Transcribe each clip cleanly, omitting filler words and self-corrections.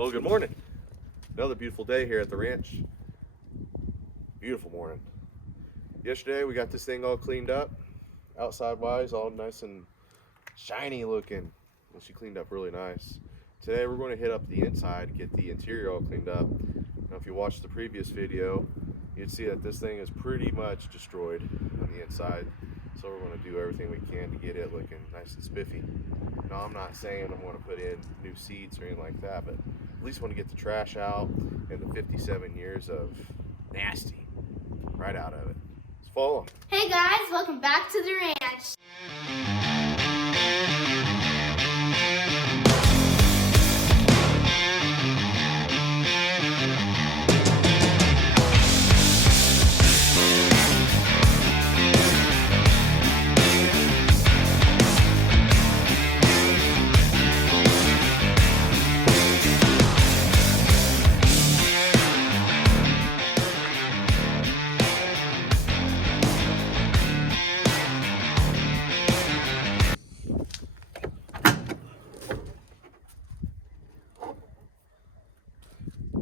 Well, good morning. Another beautiful day here at the ranch. Beautiful morning. Yesterday we got this thing all cleaned up, outside wise, all nice and shiny looking. Well, she cleaned up really nice. Today we're going to hit up the inside, get the interior all cleaned up. Now if you watched the previous video, you'd see that this thing is pretty much destroyed on the inside. So we're going to do everything we can to get it looking nice and spiffy. Now I'm not saying I'm going to put in new seats or anything like that, but at least want to get the trash out and the 57 years of nasty right out of it. Let's follow. Hey guys, welcome back to the ranch.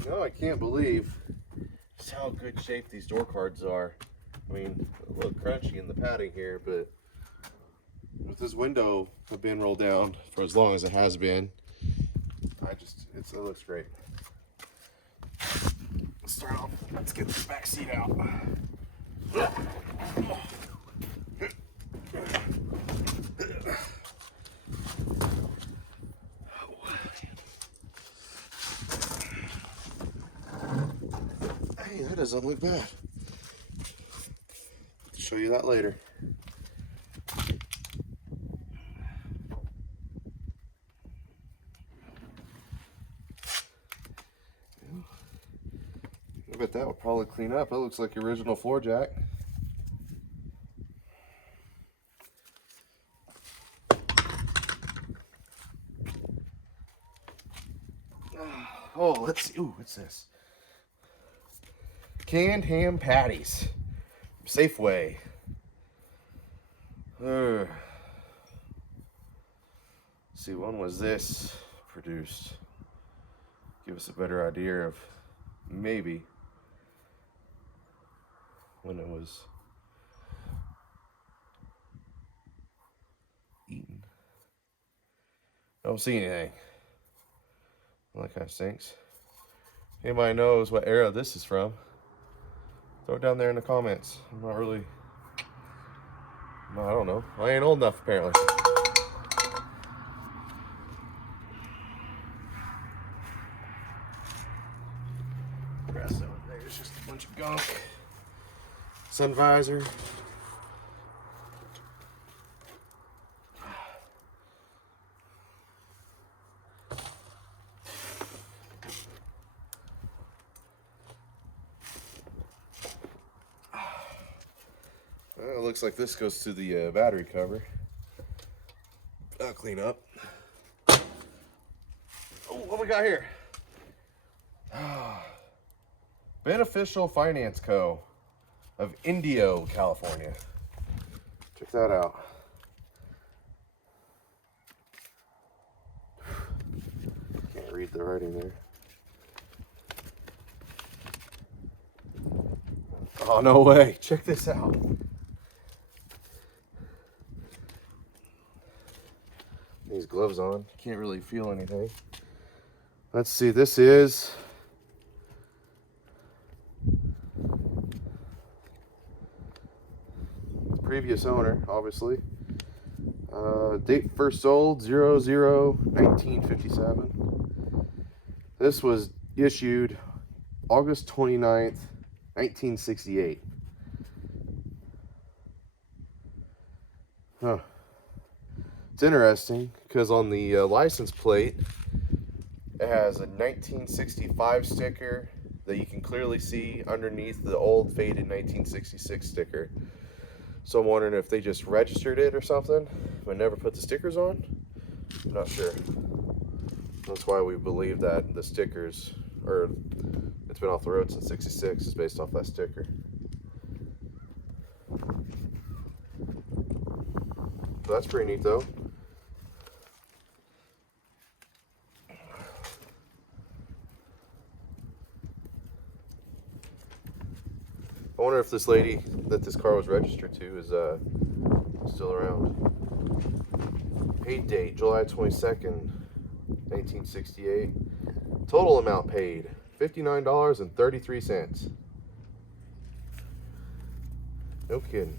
No, I can't believe just how good shape these door cards are. I mean, a little crunchy in the padding here, but with this window being rolled down for as long as it has been, it looks great. Let's start off. Let's get this back seat out. Hey, that doesn't look bad. I'll show you that later. I bet that would probably clean up. It looks like the original floor jack. Oh, let's see. Ooh, what's this? Canned ham patties. Safeway. Let's see, when was this produced? Give us a better idea of maybe when it was eaten. I don't see anything. Well, that kind of stinks. Anybody knows what era this is from? Throw it down there in the comments. I'm not really, no, I don't know. I ain't old enough apparently. Grass over there is just a bunch of gunk. Sun visor. Well, it looks like this goes to the battery cover. I'll clean up. Oh, what we got here? Beneficial Finance Co. of Indio, California. Check that out. Can't read the writing there. Oh, no way. Check this out. These gloves on. Can't really feel anything. Let's see. This is previous owner, obviously. Date first sold 00/1957. This was issued August 29th, 1968. Huh. It's interesting because on the license plate it has a 1965 sticker that you can clearly see underneath the old faded 1966 sticker. So I'm wondering if they just registered it or something but never put the stickers on. I'm not sure. That's why we believe that the stickers, or it's been off the road since '66, is based off that sticker. So that's pretty neat though. I wonder if this lady that this car was registered to is still around. Paid date, July 22nd, 1968. Total amount paid, $59.33. No kidding.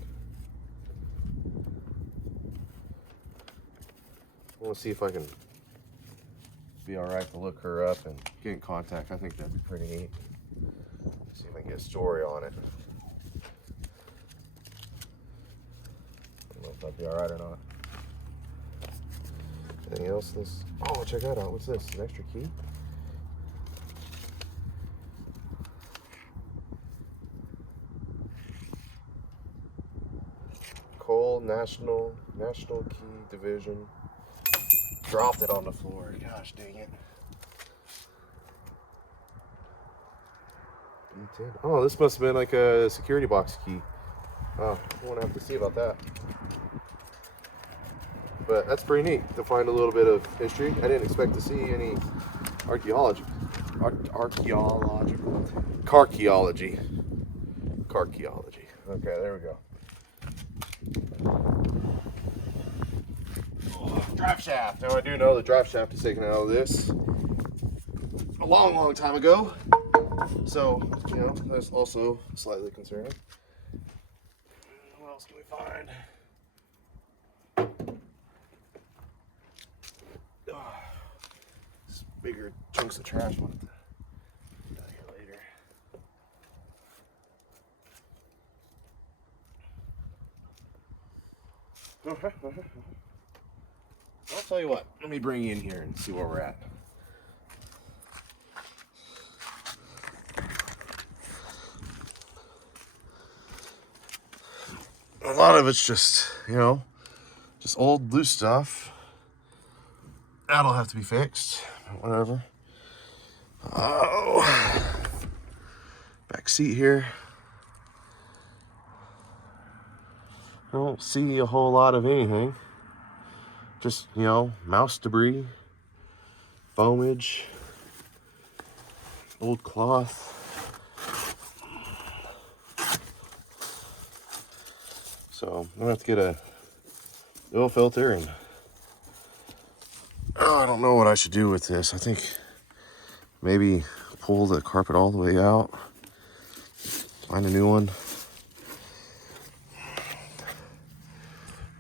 I want to see if I can be alright to look her up and get in contact. I think that'd be pretty neat. See if I can get a story on it. I don't know if that'd be alright or not. Anything else? This? Oh, check that out. What's this? An extra key? Cole National Key Division. Dropped it on the floor. Gosh dang it. Oh, this must have been like a security box key. Oh, I won't have to see about that. But that's pretty neat to find a little bit of history. I didn't expect to see any archaeology. Carchaeology. Okay, there we go. Oh, drive shaft. Now I do know the drive shaft is taken out of this a long time ago. So, you know, that's also slightly concerning. What else can we find? Bigger chunks of trash. We'll have to get out here later. I'll tell you what. Let me bring you in here and see where we're at. A lot of it's just, you know, just old loose stuff. That'll have to be fixed. Whatever. Oh, back seat here. I don't see a whole lot of anything. Just, you know, mouse debris, foamage, old cloth. So I'm gonna have to get a oil filter and I don't know what I should do with this. I think maybe pull the carpet all the way out, find a new one.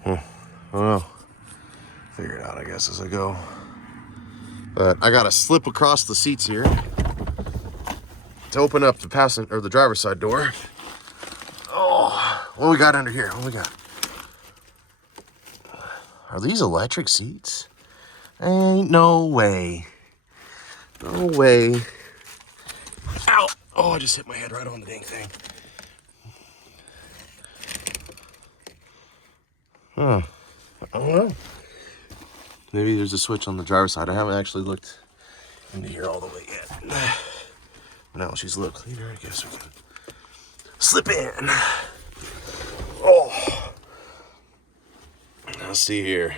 I don't know. Figure it out, I guess, as I go. But I gotta slip across the seats here to open up the passenger or the driver's side door. Oh, what we got under here? What we got? Are these electric seats? Ain't no way. No way. Ow! Oh, I just hit my head right on the dang thing. Huh. I don't know. Maybe there's a switch on the driver's side. I haven't actually looked into here all the way yet. But now she's a little cleaner. I guess we can slip in. Oh. Let's see here.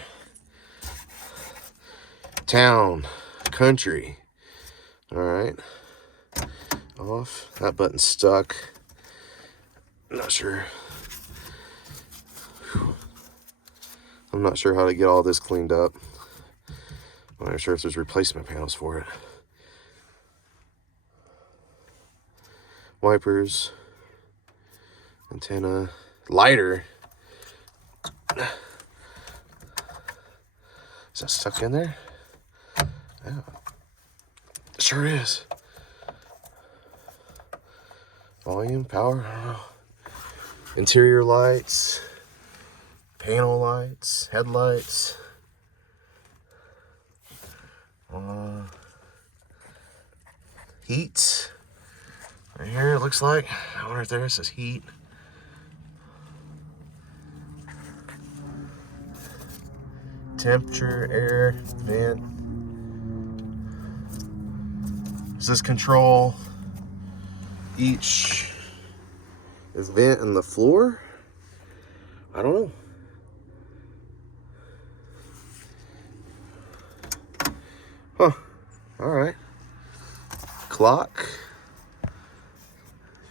Town, country. All right. Off. That button's stuck. I'm not sure. I'm not sure how to get all this cleaned up. I'm not sure if there's replacement panels for it. Wipers. Antenna. Lighter. Is that stuck in there? Yeah. It sure is. Volume, power, I don't know. Interior lights. Panel lights, headlights. Heat. Right here, it looks like. I wonder if there it says heat. Temperature, air, vent. Does this control each vent in the floor? I don't know. Huh. All right. Clock.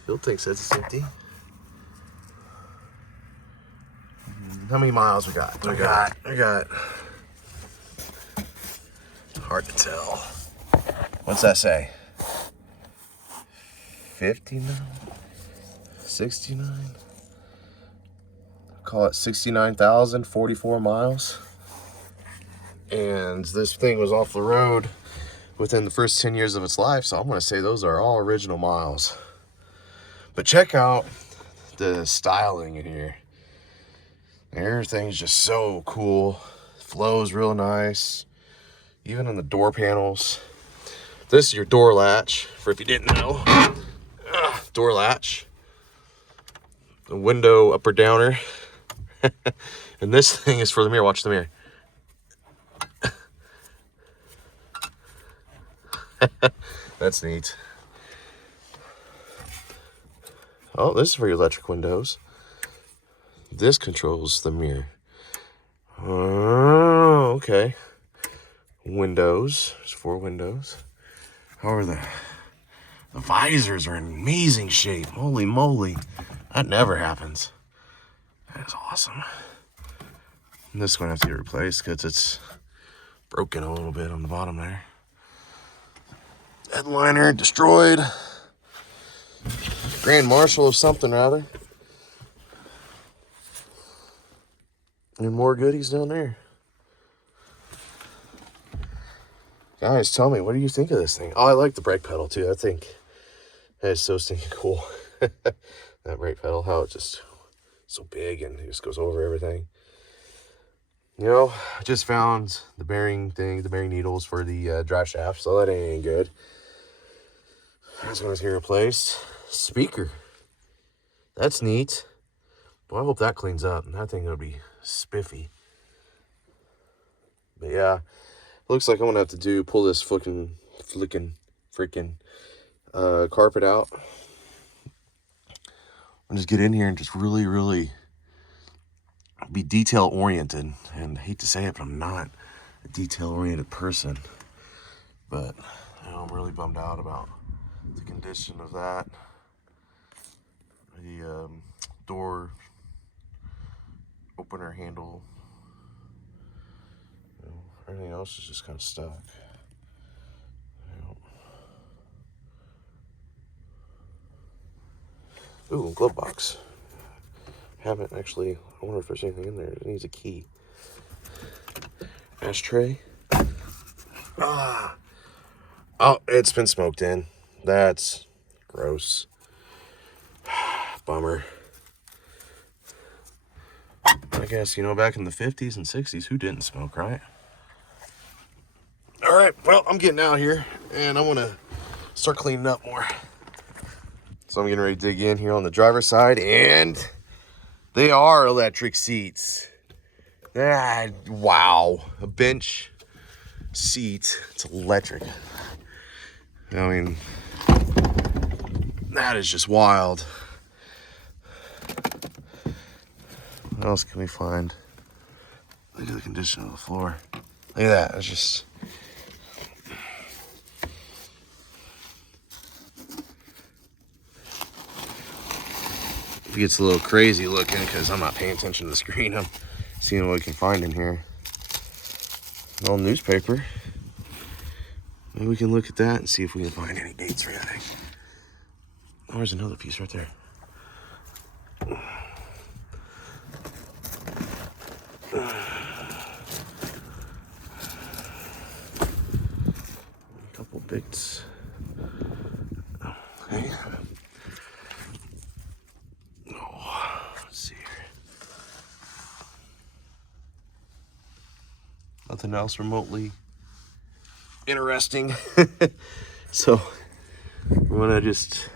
Fuel tank says it's empty. How many miles we got? We got. Hard to tell. What's that say? 59? 69? Call it 69,044 miles. And this thing was off the road within the first 10 years of its life, so I'm going to say those are all original miles. But check out the styling in here. Everything's just so cool. Flows real nice. Even on the door panels. This is your door latch, for if you didn't know. Door latch. The window upper downer. And this thing is for the mirror. Watch the mirror. That's neat. Oh, this is for your electric windows. This controls the mirror. Oh, okay. Windows. There's 4 windows. However, the visors are in amazing shape. Holy moly. That never happens. That is awesome. And this is going to have to get replaced because it's broken a little bit on the bottom there. Headliner destroyed. Grand Marshal of something rather. And more goodies down there. Guys, tell me, what do you think of this thing? Oh, I like the brake pedal too. I think that is so stinking cool. That brake pedal, how it's just so big and it just goes over everything. You know, I just found the bearing needles for the drive shaft, so that ain't any good. This one's here replaced. Speaker. That's neat. Well, I hope that cleans up. That thing will be spiffy. But yeah, looks like I'm gonna have to pull this freaking carpet out. And just get in here and just really be detail oriented. And I hate to say it, but I'm not a detail oriented person. But you know, I'm really bummed out about the condition of that. The door opener handle. You know, everything else is just kind of stuck. Ooh, glove box. Haven't actually. I wonder if there's anything in there. It needs a key. Ashtray. Oh, it's been smoked in. That's gross. Bummer. I guess, you know, back in the 50s and 60s, who didn't smoke, right? All right, well, I'm getting out here, and I want to start cleaning up more. So I'm getting ready to dig in here on the driver's side, and they are electric seats. Wow. A bench seat. It's electric. I mean, that is just wild. What else can we find? Look at the condition of the floor. Look at that. It's just... It gets a little crazy looking because I'm not paying attention to the screen. I'm seeing what we can find in here. An old newspaper. Maybe we can look at that and see if we can find any dates or anything. Oh, there's another piece right there. A couple bits. Okay. Let's see here. Nothing else remotely interesting. So we're gonna just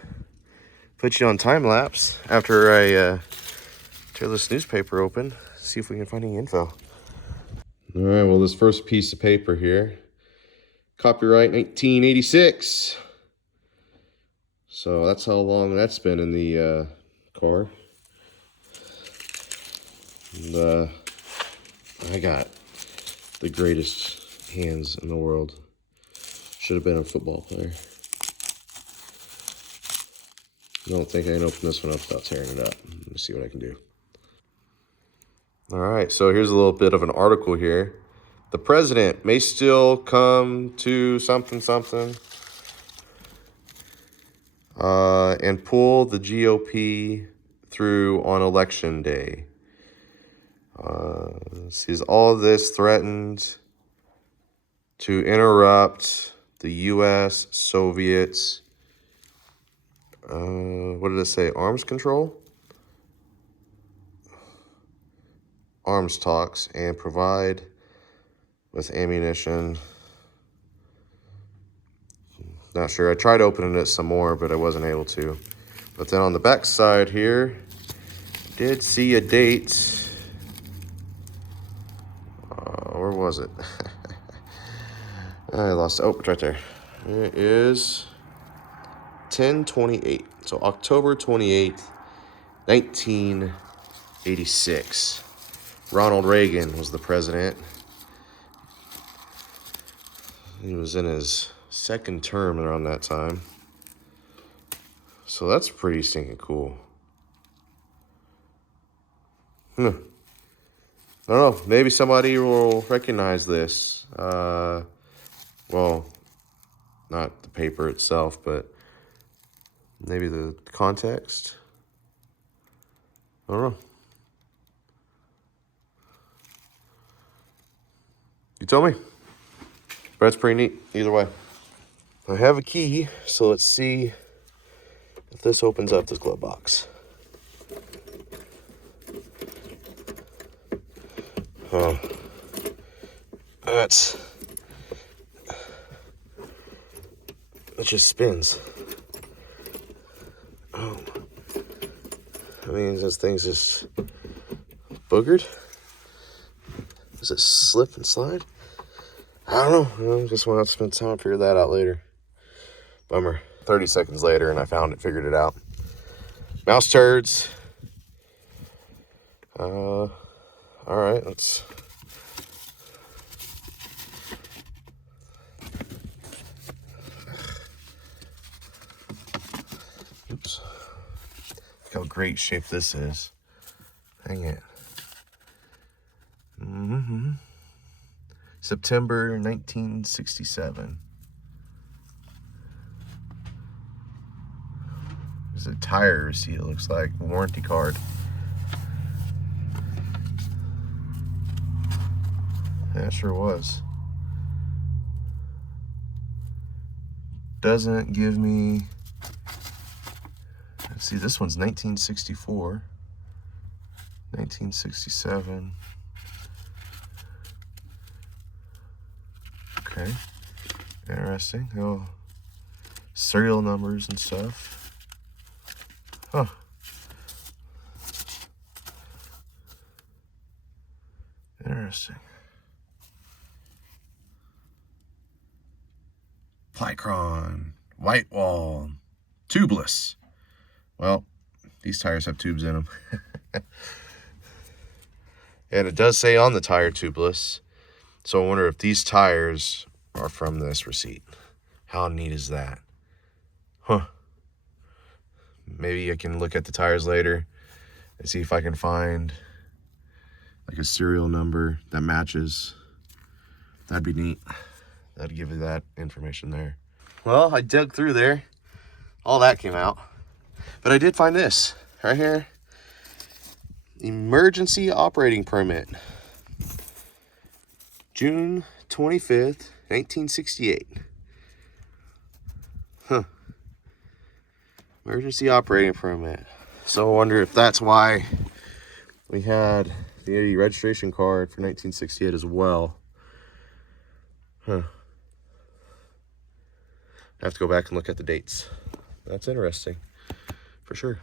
put you on time lapse after I tear this newspaper open, see if we can find any info. All right, well, this first piece of paper here, copyright 1986. So that's how long that's been in the car. And I got the greatest hands in the world. Should have been a football player. I don't think I can open this one up without tearing it up. Let me see what I can do. All right, so here's a little bit of an article here. The president may still come to something and pull the GOP through on election day. Sees all of this threatened to interrupt the U.S. Soviets. What did it say? Arms control? Arms talks and provide with ammunition. Not sure. I tried opening it some more, but I wasn't able to. But then on the back side here, did see a date. Where was it? I lost it. Oh, it's right there. It is 10/28. So October 28th, 1986. Ronald Reagan was the president. He was in his second term around that time. So that's pretty stinking cool. I don't know. Maybe somebody will recognize this. Well, not the paper itself, but maybe the context. I don't know. You tell me. But it's pretty neat either way. I have a key, so let's see if this opens up this glove box. Oh, it just spins. Oh, I mean, this thing's just boogered. Does it slip and slide? I don't know. I just want to spend time to figure that out later. Bummer. 30 seconds later, and I figured it out. Mouse turds. All right, let's. Oops. Look how great shape this is. Dang it. September 1967. There's a tire receipt, it looks like. Warranty card. Yeah, it sure was. Doesn't give me... Let's see, this one's 1964. 1967. Okay. Interesting. Oh, serial numbers and stuff. Huh. Interesting. Plycron, white wall, tubeless. Well, these tires have tubes in them. And it does say on the tire tubeless. So I wonder if these tires are from this receipt. How neat is that? Huh. Maybe I can look at the tires later and see if I can find like a serial number that matches. That'd be neat. That'd give you that information there. Well, I dug through there. All that came out. But I did find this right here. Emergency operating permit. June 25th, 1968. Huh. Emergency operating permit. So I wonder if that's why we had the registration card for 1968 as well. Huh. I have to go back and look at the dates. That's interesting, for sure.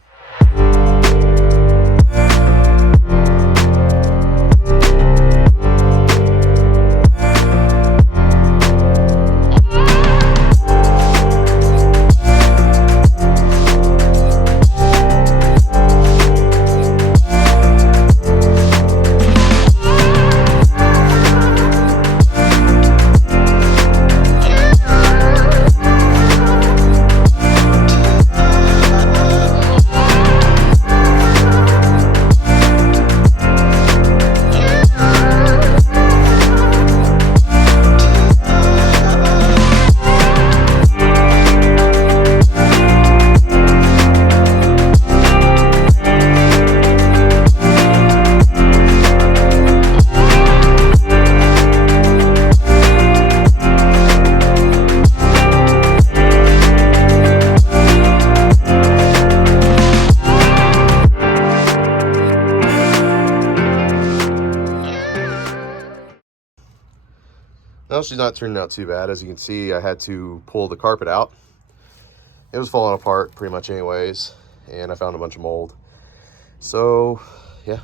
Well, she's not turning out too bad. As you can see, I had to pull the carpet out. It was falling apart pretty much anyways, and I found a bunch of mold. So, yeah.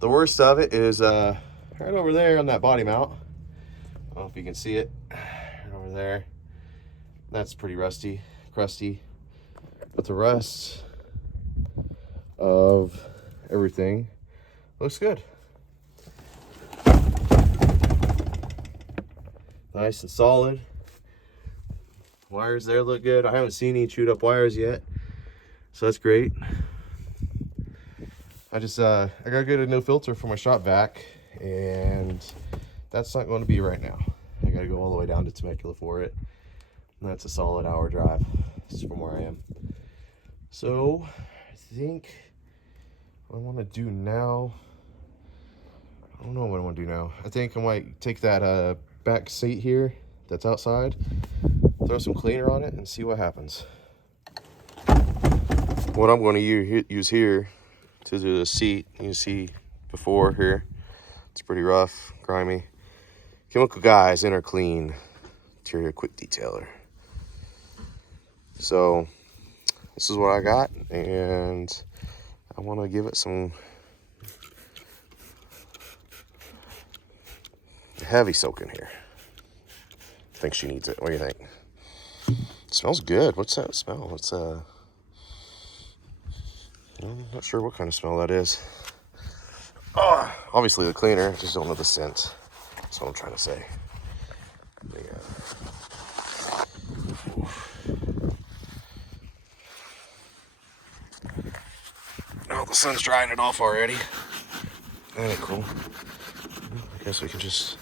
The worst of it is right over there on that body mount. I don't know if you can see it. Right over there. That's pretty rusty, crusty. But the rest of everything looks good. Nice and solid. Wires there look good. I haven't seen any chewed up wires yet, so that's great. I gotta get a new filter for my shop vac, and that's not going to be right now. I gotta go all the way down to Temecula for it, and that's a solid hour drive from where I am. So I think what I want to do now, I don't know what I want to do now. I think I might take that back seat here that's outside, throw some cleaner on it, and see what happens. What I'm going to use here to do the seat, you can see before here, it's pretty rough, grimy. Chemical Guys Inner Clean Interior Quick Detailer. So this is what I got, and I want to give it some heavy soaking here. I think she needs it. What do you think? It smells good. What's that smell? It's I'm not sure what kind of smell that is. Oh, obviously the cleaner, I just don't know the scent. That's what I'm trying to say. Yeah. Oh, the sun's drying it off already. That ain't cool. I guess we can just...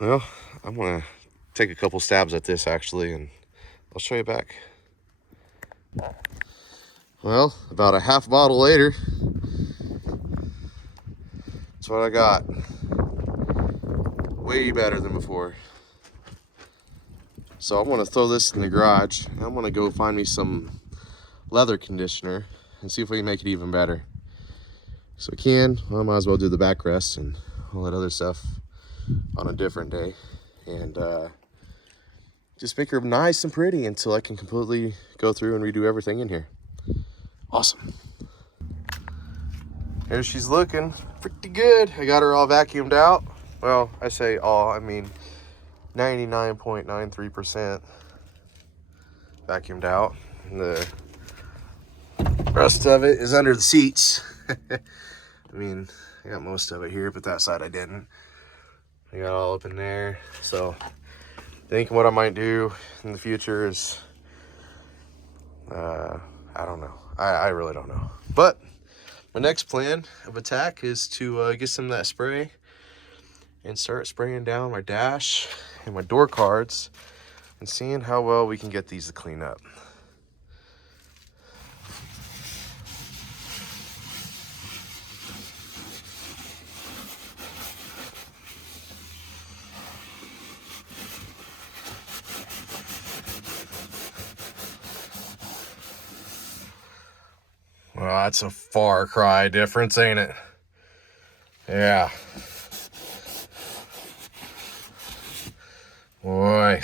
Well, I'm gonna take a couple stabs at this actually, and I'll show you back. Well, about a half bottle later, that's what I got. Way better than before. So I'm gonna throw this in the garage, and I'm gonna go find me some leather conditioner and see if we can make it even better. So we can, well, I might as well do the backrest and all that other stuff on a different day, and just make her nice and pretty until I can completely go through and redo everything in here. Awesome. Here she's looking pretty good. I got her all vacuumed out. Well, I say all, I mean 99.93% vacuumed out. And the rest of it is under the seats. I mean, I got most of it here, but that side I didn't. I got all up in there. So I think what I might do in the future is, I don't know. I really don't know. But my next plan of attack is to get some of that spray and start spraying down my dash and my door cards and seeing how well we can get these to clean up. Well, that's a far cry difference, ain't it? Yeah. Boy.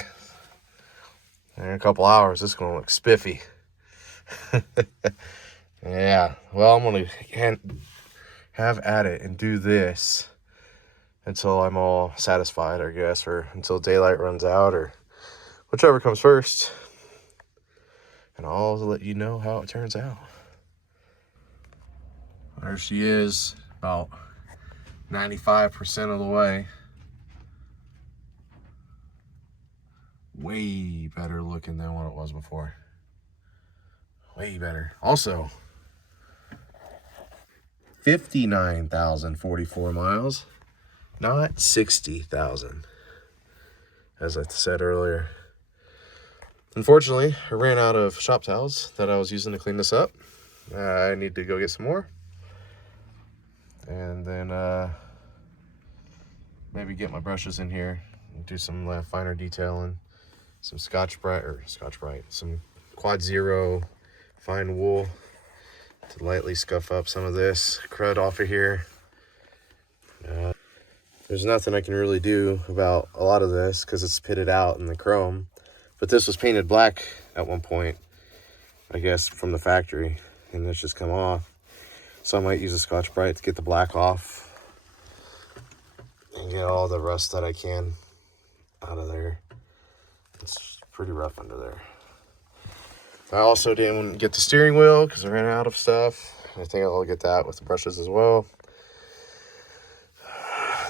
In a couple hours, it's going to look spiffy. Yeah. Well, I'm going to have at it and do this until I'm all satisfied, I guess, or until daylight runs out, or whichever comes first. And I'll let you know how it turns out. There she is, about 95% of the way. Way better looking than what it was before. Way better. Also, 59,044 miles, not 60,000, as I said earlier. Unfortunately, I ran out of shop towels that I was using to clean this up. I need to go get some more. And then maybe get my brushes in here and do some finer detailing. some some Quad Zero fine wool to lightly scuff up some of this crud off of here. There's nothing I can really do about a lot of this because it's pitted out in the chrome. But this was painted black at one point, I guess, from the factory, and it's just come off. So I might use a Scotch-Brite to get the black off and get all the rust that I can out of there. It's pretty rough under there. I also didn't get the steering wheel because I ran out of stuff. I think I'll get that with the brushes as well.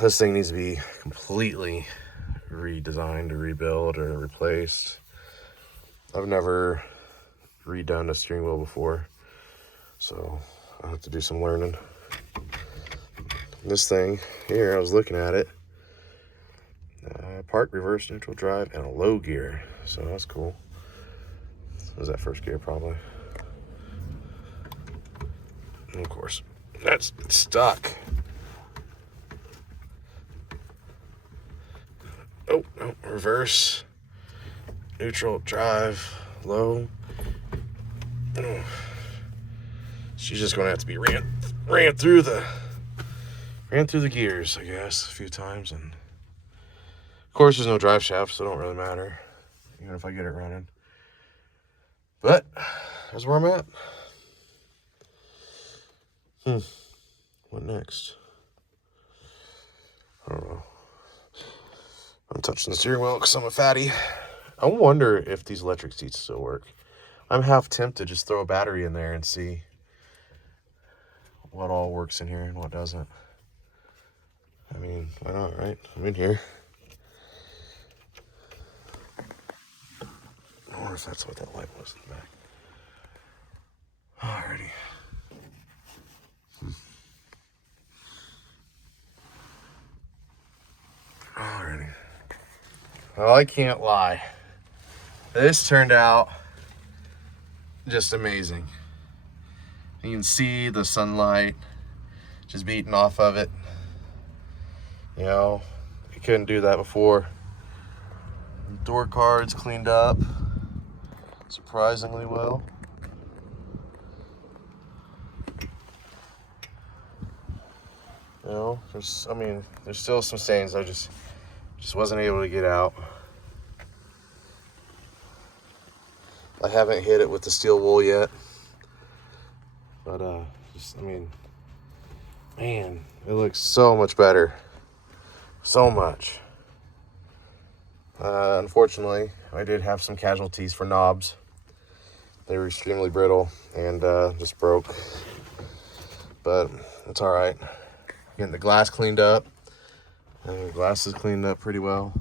This thing needs to be completely redesigned or rebuilt or replaced. I've never redone a steering wheel before, so I'll have to do some learning. This thing here, I was looking at it. Park, reverse, neutral, drive, and a low gear. So that's cool. Was that first gear probably? And of course, that's stuck. Oh, no, reverse, neutral, drive, low. Oh. She's just gonna have to be ran through the gears, I guess, a few times. And of course there's no drive shaft, so it don't really matter, even if I get it running. But that's where I'm at. What next? I don't know. I'm touching the steering wheel because I'm a fatty. I wonder if these electric seats still work. I'm half tempted to just throw a battery in there and see what all works in here and what doesn't. I mean, why not, right? I'm in here. I wonder if that's what that light was in the back. Alrighty. Alrighty. Well, I can't lie. This turned out just amazing. You can see the sunlight just beating off of it. You know, you couldn't do that before. The door card's cleaned up surprisingly well. You know, there's still some stains I just wasn't able to get out. I haven't hit it with the steel wool yet. But, man, it looks so much better. So much. Unfortunately, I did have some casualties for knobs. They were extremely brittle and just broke. But it's all right. Getting the glass cleaned up. And the glass is cleaned up pretty well.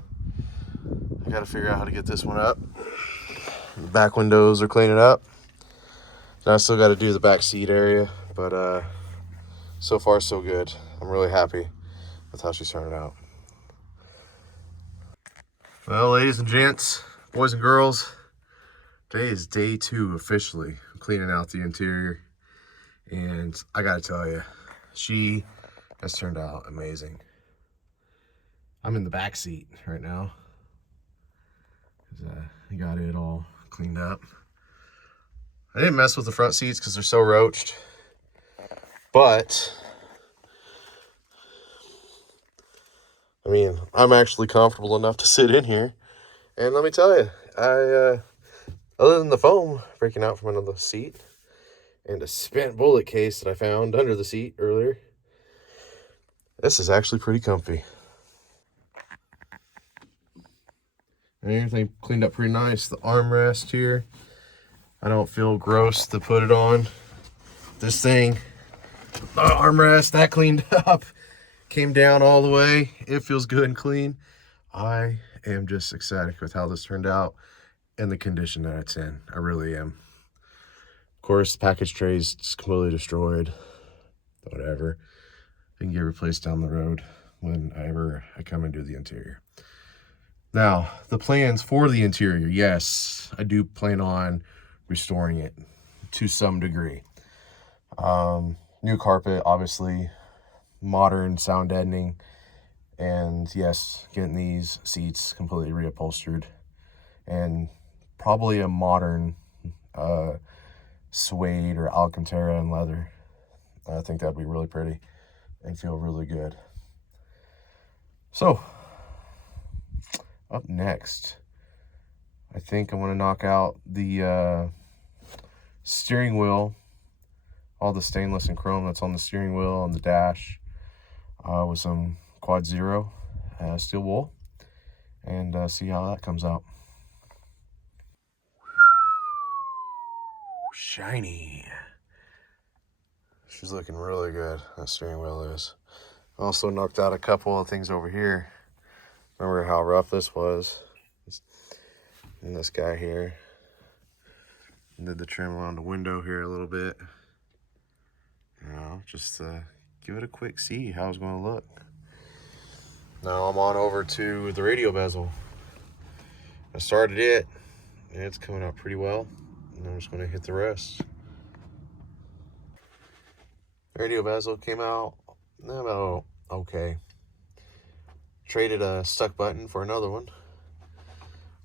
I got to figure out how to get this one up. The back windows are cleaning up. Now I still got to do the back seat area, but so far so good. I'm really happy with how she's turning out. Well, ladies and gents, boys and girls, today is day 2 officially cleaning out the interior, and I gotta tell you, she has turned out amazing. I'm in the back seat right now. I got it all cleaned up. I didn't mess with the front seats because they're so roached, but I mean, I'm actually comfortable enough to sit in here. And let me tell you, other than the foam breaking out from under the seat and a spent bullet case that I found under the seat earlier, this is actually pretty comfy. And everything cleaned up pretty nice. The armrest here, I don't feel gross to put it on. This thing, the armrest, that cleaned up, came down all the way. It feels good and clean. I am just ecstatic with how this turned out and the condition that it's in. I really am. Of course, the package tray's just completely destroyed. Whatever. They can get replaced down the road whenever I come and do the interior. Now, the plans for the interior, yes, I do plan on restoring it to some degree. New carpet, obviously, modern sound deadening, and yes, getting these seats completely reupholstered and probably a modern suede or Alcantara and leather. I think that'd be really pretty and feel really good. So, up next, I think I'm going to knock out the steering wheel, all the stainless and chrome that's on the steering wheel and the dash, with some Quad Zero steel wool, and see how that comes out. Shiny. She's looking really good, that steering wheel is. Also knocked out a couple of things over here. Remember how rough this was? And this guy here. Did the trim around the window here a little bit. You know, just give it a quick see how it's going to look. Now I'm on over to the radio bezel. I started it, and it's coming out pretty well. And I'm just going to hit the rest. Radio bezel came out about okay. Traded a stuck button for another one.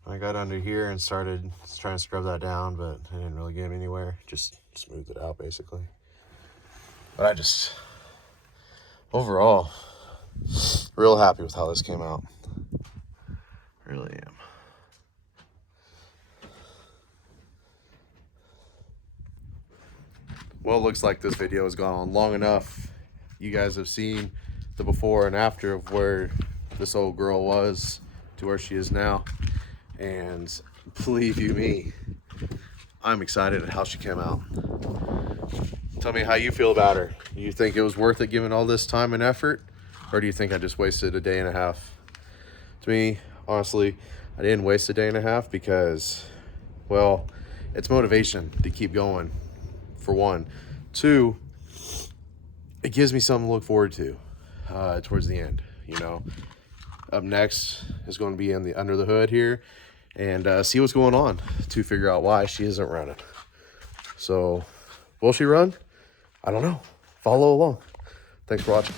I got under here and started trying to scrub that down, but I didn't really get anywhere. Just smoothed it out basically. But overall, real happy with how this came out. Really am. Well, it looks like this video has gone on long enough. You guys have seen the before and after of where this old girl was to where she is now. And believe you me, I'm excited at how she came out. Tell me how you feel about her. Do you think it was worth it given all this time and effort? Or do you think I just wasted a day and a half? To me, honestly, I didn't waste a day and a half because, well, it's motivation to keep going, for one. Two, it gives me something to look forward to towards the end, you know. Up next is going to be in the under the hood here and see what's going on to figure out why she isn't running. So, will she run? I don't know. Follow along. Thanks for watching.